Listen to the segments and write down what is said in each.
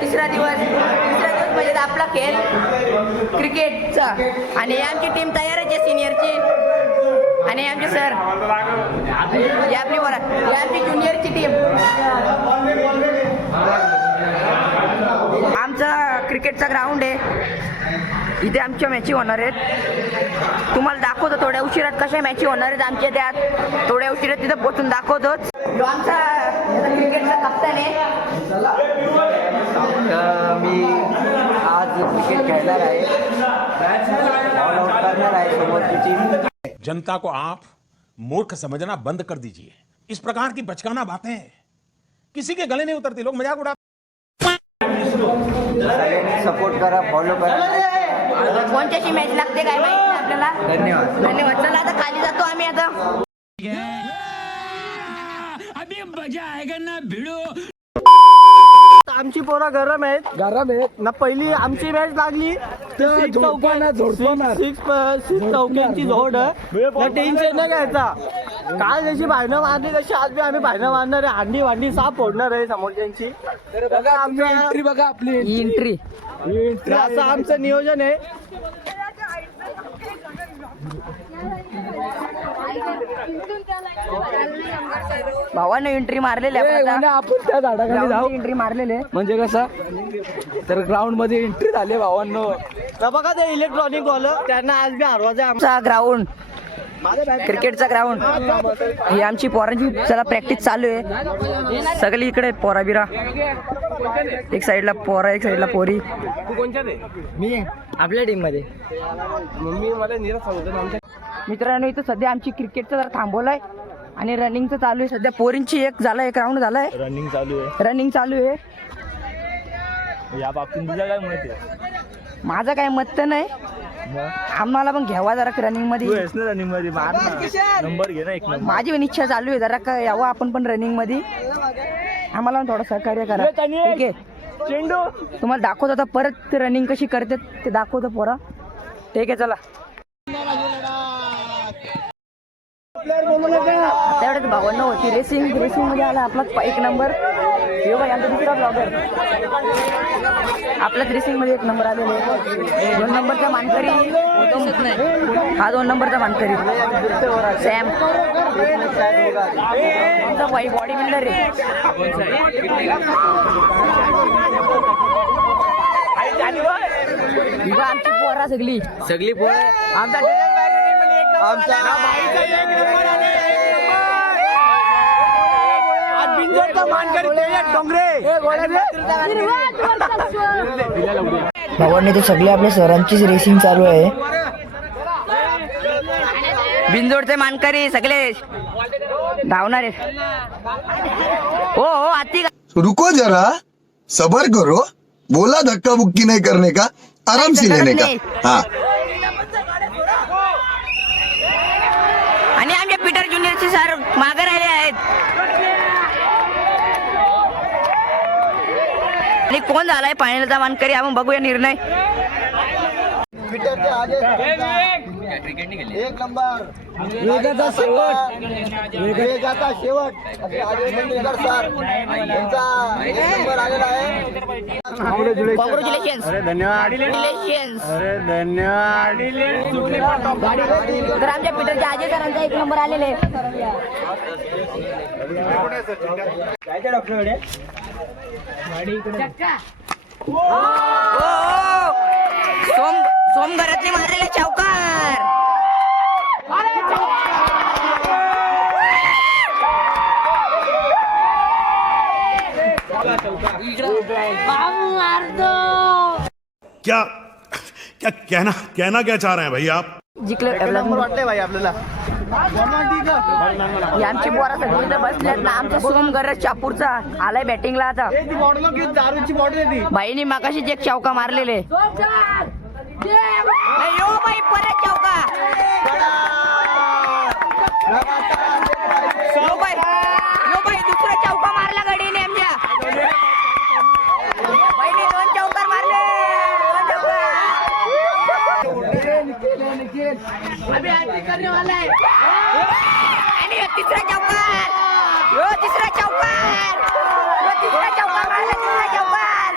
तिसरा दिवस. तिसरा दिवस म्हणजे आपला खेळ क्रिकेटचा. आणि आमची टीम तयारच आहे सिनियरची आणि आमचे सर ही आपली बरा ही आमची ज्युनियरची टीम आमचा क्रिकेटचा ग्राउंड आहे. इथे आमच्या मॅची होणार आहेत. तुम्हाला दाखवतो थोड्या उशिरात कशा मॅची होणार आहेत आमच्या त्यात. थोड्या उशिरात तिथं पोचून दाखवतोच. आमचा मी आज क्रिकेट खेळणार आहे ऑल आउट समोरची टीम जनता को आप मूर्ख समझना बंद कर दीजिए। इस प्रकार की बचकाना बातें। किसी के गले नहीं उतरती लोग मज़ाक उड़ा सगळ्यांनी सपोर्ट करा फॉलो करा। कोणत्याशी मॅच लागते काय माहिती नाही आपल्याला धन्यवाद। धन्यवाद। चला आता खाली जातो आम्ही आता आमची पोरं गरम आहेत. गरम आहेत. ना पहिली आमची मॅच लागली तर सिक्स चौक्यांची झोड टेन्शन नाही घ्यायचा. काल जशी भांडणं मारली तशी आज बी आम्ही भांडणं मारणार आहे. हांडी वांडी साफ फोडणार आहे समोरच्यांची. बघा आमची बघा आपली एंट्री असं आमचं नियोजन आहे. भावानं एंट्री मारलेली आहे. आपण त्या झाडाखाली जाऊ. एंट्री मारलेली आहे. म्हणजे कसं? तर ग्राउंडमध्ये एंट्री झाली भावांनो. बघा ते इलेक्ट्रॉनिक वालं त्यांना आज बी हरवायचं आहे. आमचा ग्राउंड क्रिकेटचा ग्राउंड ही आमची पोरांची चला प्रॅक्टिस चालू आहे. सगळी इकडे पोरा बिरा. एक साईडला पोरा एक साईडला पोरी. मी आपल्या टीममध्ये. मम्मी मला निराश सांगतो आमच्या मित्रांनो इथं सध्या आमची क्रिकेटचं जरा थांबवलंय. आणि रनिंगचं चालू आहे. सध्या पोरींची एक झालं एक राऊंड झालाय. रनिंग चालू आहे. रनिंग चालू आहे. या बाबतीत तुझं काय माहिती माझं काय मत तर नाही. आम्हाला पण घ्यावा जरा रनिंगमध्ये. आहेस ना रनिंगमध्ये. मार ना. नंबर घे ना एक नंबर. माझी पण इच्छा चालू आहे जरा का यावं आपण पण रनिंगमध्ये. आम्हाला पण थोडं सहकार्य करा. ठीक आहे. चेंडू. तुम्हाला दाखवतो आता परत रनिंग कशी करते ते दाखवतो पोरा. ठीक आहे चला. एवढ्यात भावना होती रेसिंग रेसिंगमध्ये आला आपला एक नंबर हे बघा यांचा दुसरा ब्लॉगर आपल्याच रेसिंगमध्ये एक नंबर आलेला दोन नंबरचा मानकरी. हा दोन नंबरचा मानकरी. सॅम बॉडी बिल्डर आहे. आमची पोरा सगळी. सगळी पोरं. आमचा आमचा आज बिंजरचा मानकरी तेजस डोंगरे. भावांनी ते सगळे आपल्या सरांचीच रेसिंग चालू आहे. बिंदोडचे मानकरी सगळे धावणार. आहेत हो हो आती रुको जरा. सबर करो. बोला धक्का बुक्की नहीं करने का? आराम से लेने का हाँ आणि आमच्या पीटर ज्युनियरचे सर मागे राहिले आहेत आणि कोण झालाय? फायनलचा मानकरी आपण बघूया निर्णय. एक नंबर. वेगाचा शेवट. वेगाचा शेवट. असे आदेश मंडळकर सर यांचा एक नंबर आलेला आहे. कॉंग्रॅच्युलेशन धन्यवाद. कॉंग्रॅच्युलेशन अरे धन्यवाद. तर आमच्या पीटरच्या सरांचा एक नंबर आलेले सोम मारलेले चौकार क्या? क्या कहना कहना क्या चाह रहे हैं भाई आप? जिंकले नंबर वाटले भाई आपल्याला ही आमची पोरा सगळी इथं बसल्यात ना. आमचा सोम गरज चापूरचा. आलाय बॅटिंगला आता. दारूची बॉटल बाईनी मागाशी एक चौका मारलेले. यो बाई परत चौका यो बाई यो बाई दुसरा चौका मारला गडीने आमच्या बाईने दोन चौकार मारले दोन चौकार. आणि यो तिसरा चौकार यो तिसरा चौकार यो तिसरा चौकार मारला तिसरा चौकार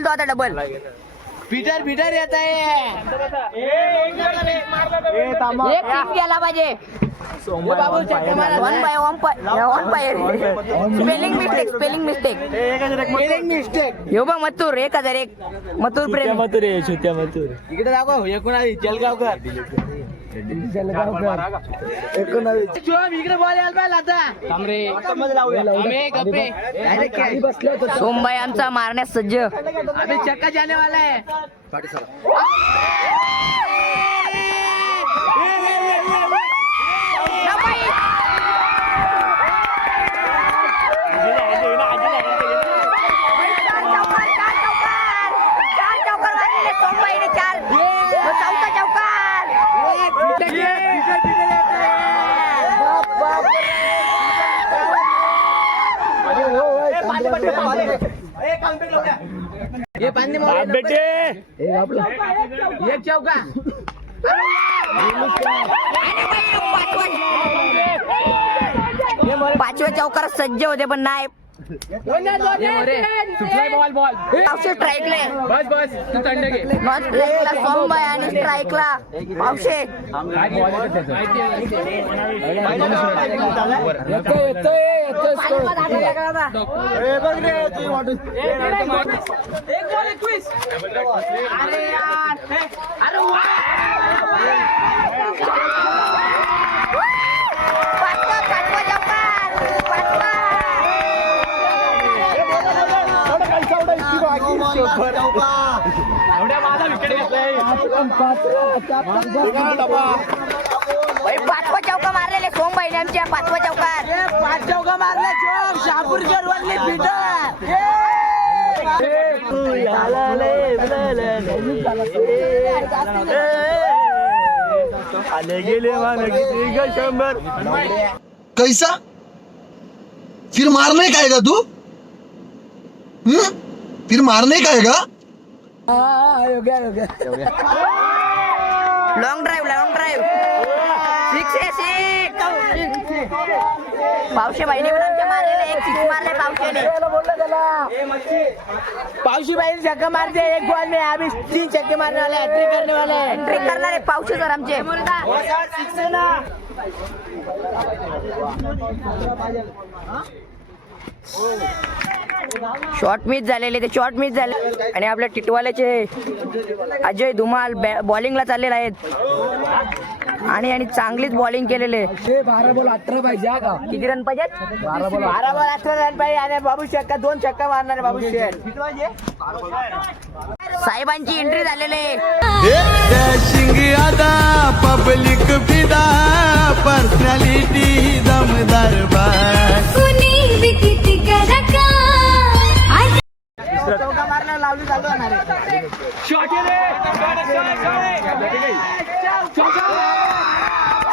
मारील तो आता डबल पीटर पीटर येत आहे. एक किक गेला पाहिजे. One by one by one by spelling mistake spelling mistake mistake यो बघ मथुर एक हजार एक. मथुर प्रेम. मथुर मथुर इकडे दाखव एकोणावीस जलगावकर सोमबाई आमचा मारण्यास सज्ज. अभी चक्का जाने वाला है चार चौकार, चार चौकार. चार चौकार मारलेले सोमबाईने चार तो चौथा चौकार ये पांडे बेटे! एक चौका. पाचव्या चौकार सज्ज होते पण नाही. बॉल बॉल पावशे स्ट्राईकले बस बस. तू थंड घे. नॉन स्ट्राईकला सोमबाई आणि स्ट्राईकला पावशे. पाचवा पाचवा चौकार पाचवा बाई, पाचवा चौका मारलेले सोमबाईने आमच्या पाचवा पाच चौका मारला चौक वरले आले गेले मला शंभर कैसा? फिर मारने का आएगा तू? हम्म? फिर मारने का? आएगा long drive long drive six आहे सिक्स पावशे बाईने पण आमच्या मारलेले. एक सिक्स मारले पावशेने. पावशी बाई छक्का मारते एक बॉल में अभी तीन छक्के मारने वाले हैट्रिक करने वाले हैं एंट्री करणारे पावशे सर आमचे. शॉर्ट मिस झालेले ते शॉर्ट मिस झाले. आणि आपल्या टिटवाल्याचे अजय धुमाल बॉलिंगला चाललेले आहेत. आणि आणि चांगलीच बॉलिंग केलेले. बारा बॉल अठरा पाहिजे का? किती रन पाहिजेत? बारा बॉल अठरा. रन पाहिजे. आणि बाबू छक्का दोन छक्का मारणार बाबू शेठ साहेबांची एंट्री झालेले शिंगादा पब्लिक फिदा पर्सनॅलिटी दमदार बाय चौका मारणार लावली चालू होणार आहे. शॉट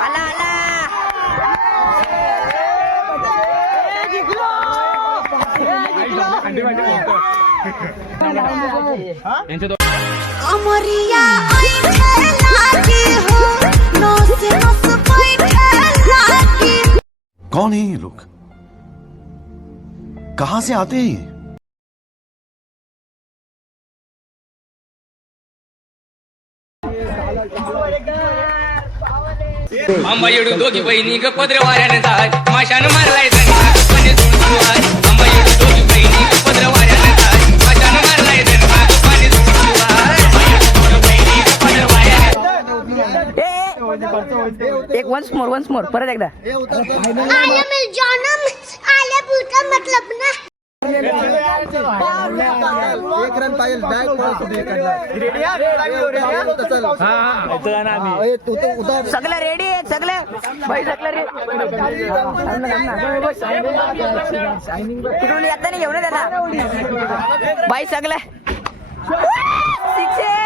आला आला. अमरिया आई लागे हो नो से नस बैठ लागे कौन है ये लोग? कहां से आते हैं दोघी बहिणी ग पदर वाऱ्याने जाय. माशानं मारलाय दोघी बहिणी ग पदर जाय. माशानं मारलाय एक वन्स मोर वन्स मोर परत एकदा आया मिल जानम आया का मतलब ना एक रन पाहिजे बॅट सगळं रेडी आहे? सगळे भाई सगळं रेडी तिकडून नाही घेऊन ये त्याला बाई सगळं Six आहे.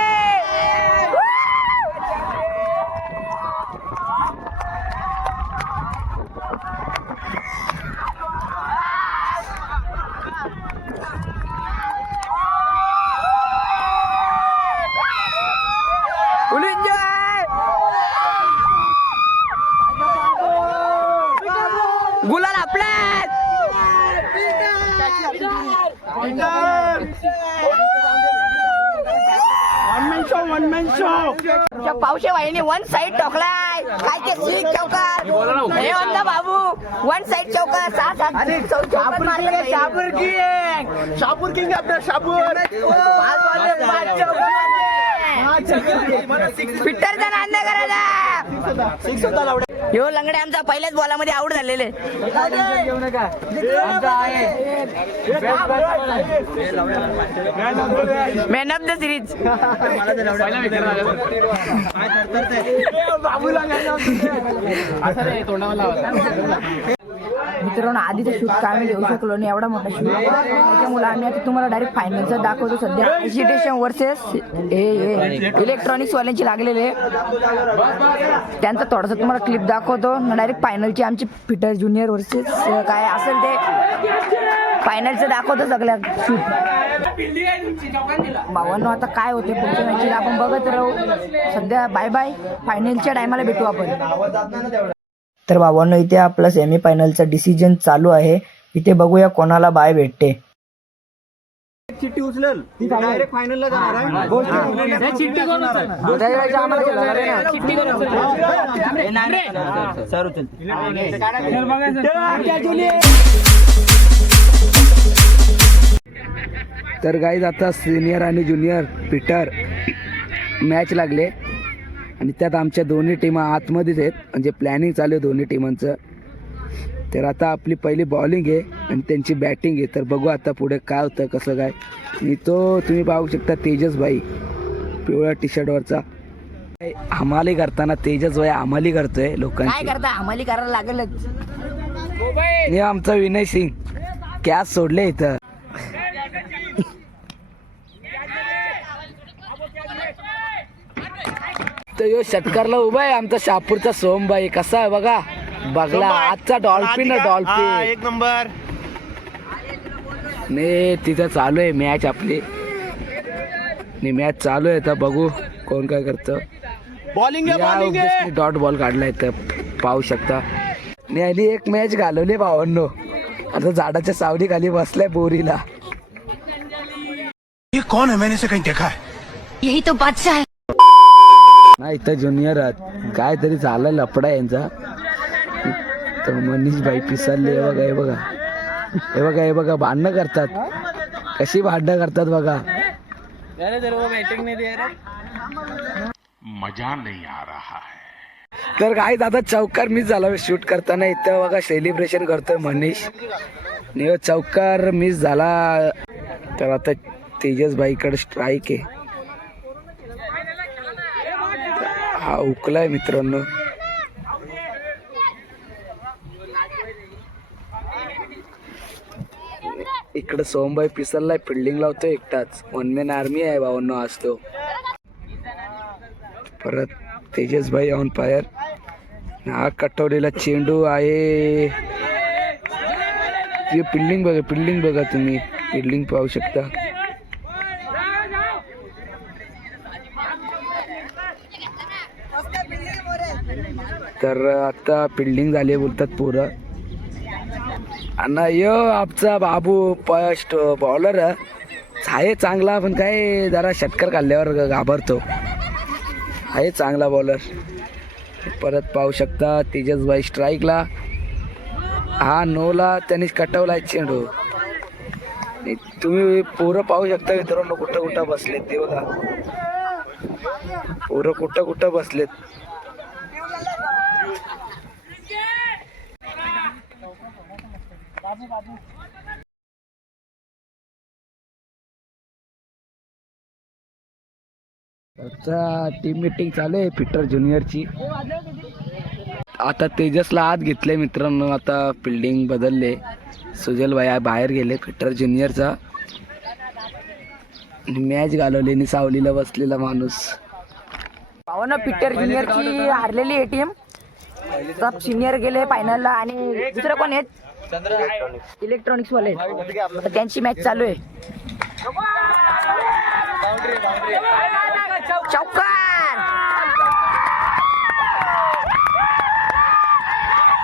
Full enjoy. गुलाल आपल्यात पावशे वाहिनी वन साइड टोकलाय काय ते हे म्हणता बाबू. वन साइड सहा सात काही. शापूर किंग शापूर किंग आपलं सिक्स होता ह्यो लंगडे आमचा पहिल्याच बॉलामध्ये आउट झालेले. घेऊ नका आमचा आहे मॅन ऑफ द सिरीज बाबूला मित्रांनो आधीचं शूट काय आम्ही घेऊ शकलो नाही एवढा मोठा शूट त्याच्यामुळे आम्ही आता तुम्हाला डायरेक्ट फायनलचा दाखवतो सध्या. एजिटेशन वर्सेस हे इलेक्ट्रॉनिक्स वाल्यांची लागलेले त्यांचा थोडासा तुम्हाला क्लिप दाखवतो. डायरेक्ट फायनलची आमची पीटर ज्युनियर वर्सेस काय असेल ते फायनलचं दाखवतो सगळ्या शूट भावांनो आता काय होते पुढच्या मॅचला आपण बघत राहू. सध्या बाय बाय फायनलच्या टायमाला भेटू आपण. तर भावांनो इथे आपला सेमी फायनलचा डिसिजन चालू आहे इथे बघूया कोणाला बाय भेटते चिठ्ठी उचलेल ती डायरेक्ट फायनलला जाणार आहे चिठ्ठी कोण तर गाईज आता सिनियर आणि ज्युनियर पीटर मॅच लागले आणि त्यात आमच्या दोन्ही टीमा आतमध्येच आहेत. म्हणजे प्लॅनिंग चालू आहे दोन्ही टीमांचं. तर आता आपली पहिली बॉलिंग आहे आणि त्यांची बॅटिंग आहे. तर बघू आता पुढे काय होतं कसं काय. आणि तो तुम्ही पाहू शकता तेजस भाई पिवळ्या टी शर्टवरचा हमाली करताना तेजस भाई हमाली करतोय लोकांची. करता? आम्हाला करायला लागेलच. हे आमचा विनय सिंग कॅच सोडले इथं. तर यो षटकारला उभा आहे आमचा शहापूरचा सोमबाई. कसा आहे बघा. बघला आजचा डॉल्फिन डॉल्फिन एक नंबर. ने तिथं चालू आहे मॅच आपली. ने मॅच चालू आहे तर बघू कोण काय करतं. बॉलिंग डॉट बॉल काढलाय तर पाहू शकता. ने आणि एक मॅच घालवली भावांनो. आता झाडाच्या सावली खाली बसलाय बोरीला ये कौन है? मैंने इसे कहीं देखा है। यही तो बादशाह है। नाही इथं ज्युनियर आहेत. काय तरी झालं लपडा यांचा. तर मनीष भाई पिसरले हे बघा हे बघा. हे बघा हे बघा भांडणं करतात. कशी भांडणं करतात बघा. मजा नहीं आ रहा है. तर काय आता चौकार मिस झाला. शूट करताना इथं बघा सेलिब्रेशन करतोय मनीष. ह्यो चौकार मिस झाला. तर आता तेजस भाईकडे स्ट्राईक आहे. हा उकलाय मित्रांनो. इकडं सोमबाई पिसललाय फिल्डिंग लावतोय एकटाच. वन मॅन आर्मी आहे भावांनो आज तो. परत तेजस भाई ऑन फायर हा कटवलेला चेंडू आहे. फिल्डिंग बघा फिल्डिंग बघा तुम्ही. फिल्डिंग पाहू शकता. तर आता फिल्डिंग झाली बोलतात पोरं. आणि यो आमचा बाबू फर्स्ट बॉलर आहे. चांगला पण काय जरा षटकर काढल्यावर घाबरतो. आहे चांगला बॉलर परत पाहू शकता तेजसबाई स्ट्राईकला हा नोला त्यांनी कटवला आहे चेंडू तुम्ही पोरं पाहू शकता मित्रांनो कुठं कुठं बसलेत ते बघा. पोरं कुठं कुठं बसलेत. आता टीम मीटिंग चालू आहे फिटर ज्युनियरची आता तेजसला आत घेतले मित्रांनो आता फिल्डिंग बदलले. सुजल भाई बाहेर गेले फिटर ज्युनियरचा मॅच घालवली आणि सावलीला बसलेला माणूस. भावानं पिटर ज्युनियरची हारलेली आहे टीम सब सिनियर गेले फायनलला आणि दुसरं कोण आहेत? इलेक्ट्रॉनिक्स. वाले. तर त्यांची मॅच चालू आहे. चौकार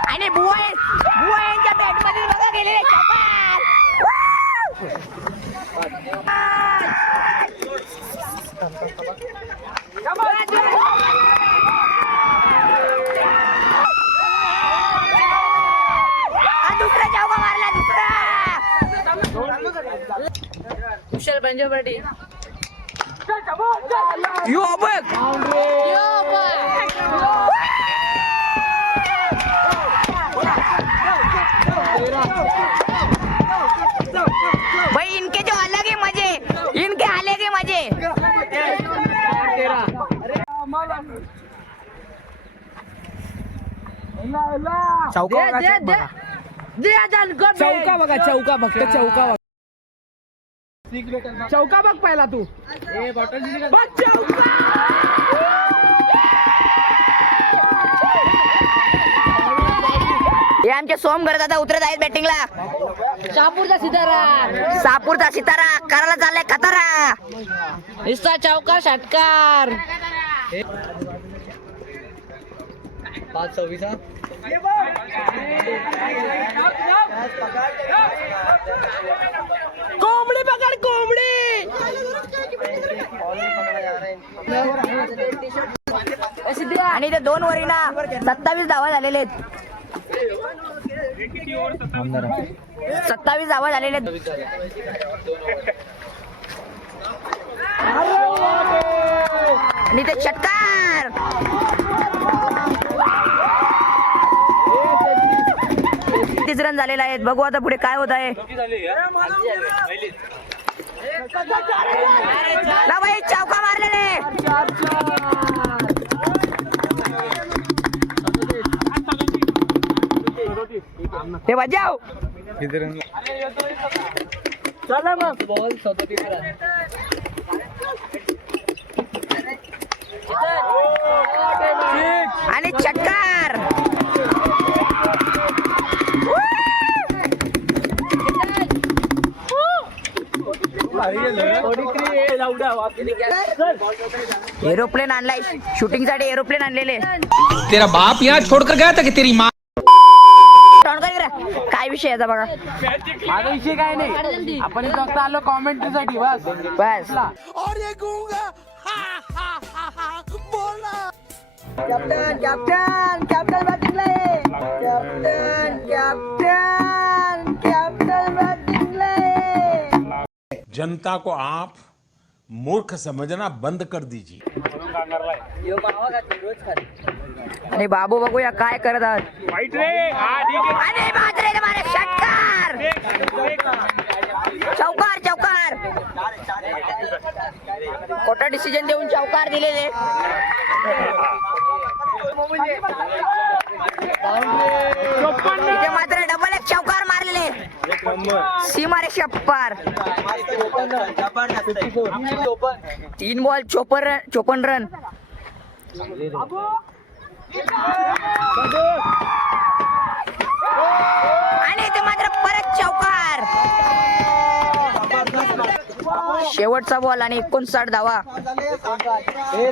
आणि बुवा बुवा यांच्या बॅटमध्ये बघा गेलेले चौकार यो बघ भाई इनके जो अलग ही मजे इनके अलग ही मजे चौका बघा चौका फक्त चौका बघा चौका बघ पहिला तू. बघ चौका! हे आमचे सोम करत आता उतरत आहेत बॅटिंगला शहापूरचा सितारा. शहापूरचा सितारा करायला चाललाय खतारा. निस्ता चौका षटकार. कोंबडी पकड कोंबडी आणि ते दोन वरीना सत्तावीस धावा झालेले आहेत. सत्तावीस धावा झालेले आहेत. आणि ते षटकार. तीस रन झालेले आहेत. बघू आता पुढे काय होत आहे. जाओ इधर चला मग. आणि चक्कर. एरोप्लेन आणलाय. शूटिंगसाठी एरोप्लेन आणलेले. तेरा बाप यहाँ छोड़कर गया था कि तेरी माँ? विषय याचा बघा. माझा विषय काय नाही. आपण इथं फक्त आलो कॉमेंट्रीसाठी बस. बस. Captain captain captain captain captain captain जनता को आप मूर्ख समझना बंद कर दीजिए। आणि बाबू बघूया काय करत आहात. चौकार चौकार! खोटा डिसिजन देऊन चौकार दिलेले. सीमा सीमारे शप्पार. तीन बॉल चोपन रन चोपन रन. आणि ते मात्र परत चौकार. शेवटचा बॉल आणि एकोणसाठ धावा.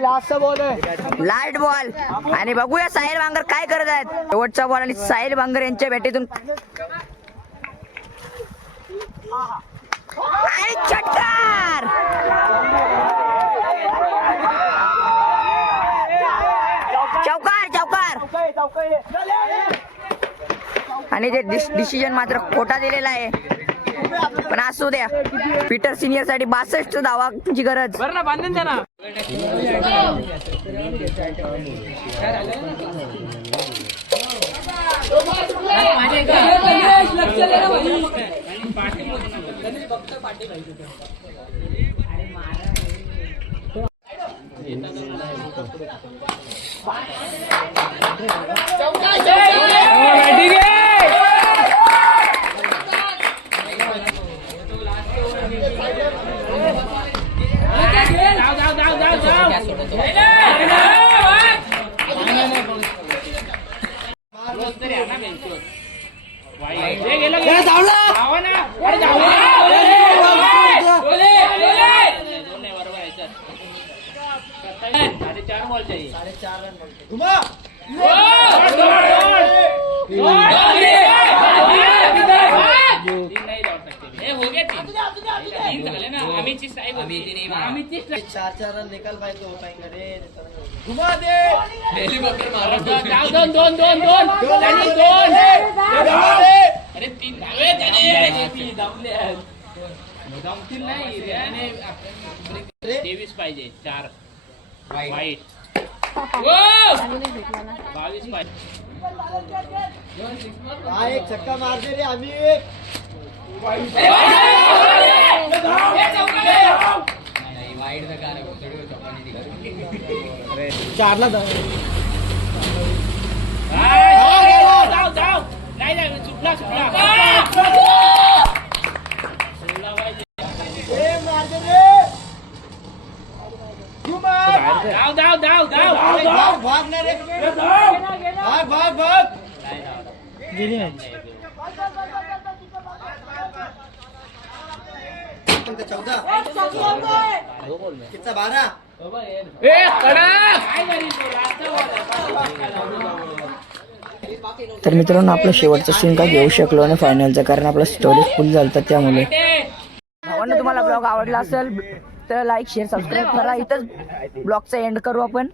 Last ball. लाइट बॉल आणि बघूया साहिल बांगर काय करत आहेत. शेवटचा बॉल आणि साहिल बांगर यांच्या बॅटीतून आणि षटकार चौकार चौकार आणि ते डिसिजन मात्र खोटा दिलेला आहे. पण असू द्या. पीटर सिनियरसाठी बासष्ट धावाची गरज. फक्त पाठी पाहिजे Hey, चार चार रन निकाल पाहिजे पाहिजे रे दोन दोन दोन दोन त्यांनी दोन अरे तीन धावे त्याने तेवीस पाहिजे चार. वाईट. बावीस पाहिजे हा एक छक्का मारते रे आम्ही चारला जा- जाऊ जाऊ नाही नाही चुकला चुकला ए, मारते रे. तू धाव धाव धाव धाव भाग, भाग ना रे. भाग, भाग, भाग. गेली नाही. चौदा किती बारा तर मित्रांनो आपलं शेवटचं सीन का घेऊ शकलो आणि फायनलचं कारण आपला स्टोरेज फुल झालं त्यामुळे भावांनो तुम्हाला ब्लॉग आवडला असेल तर लाईक शेअर सबस्क्राईब करा. इथंच ब्लॉगचा एंड करू आपण.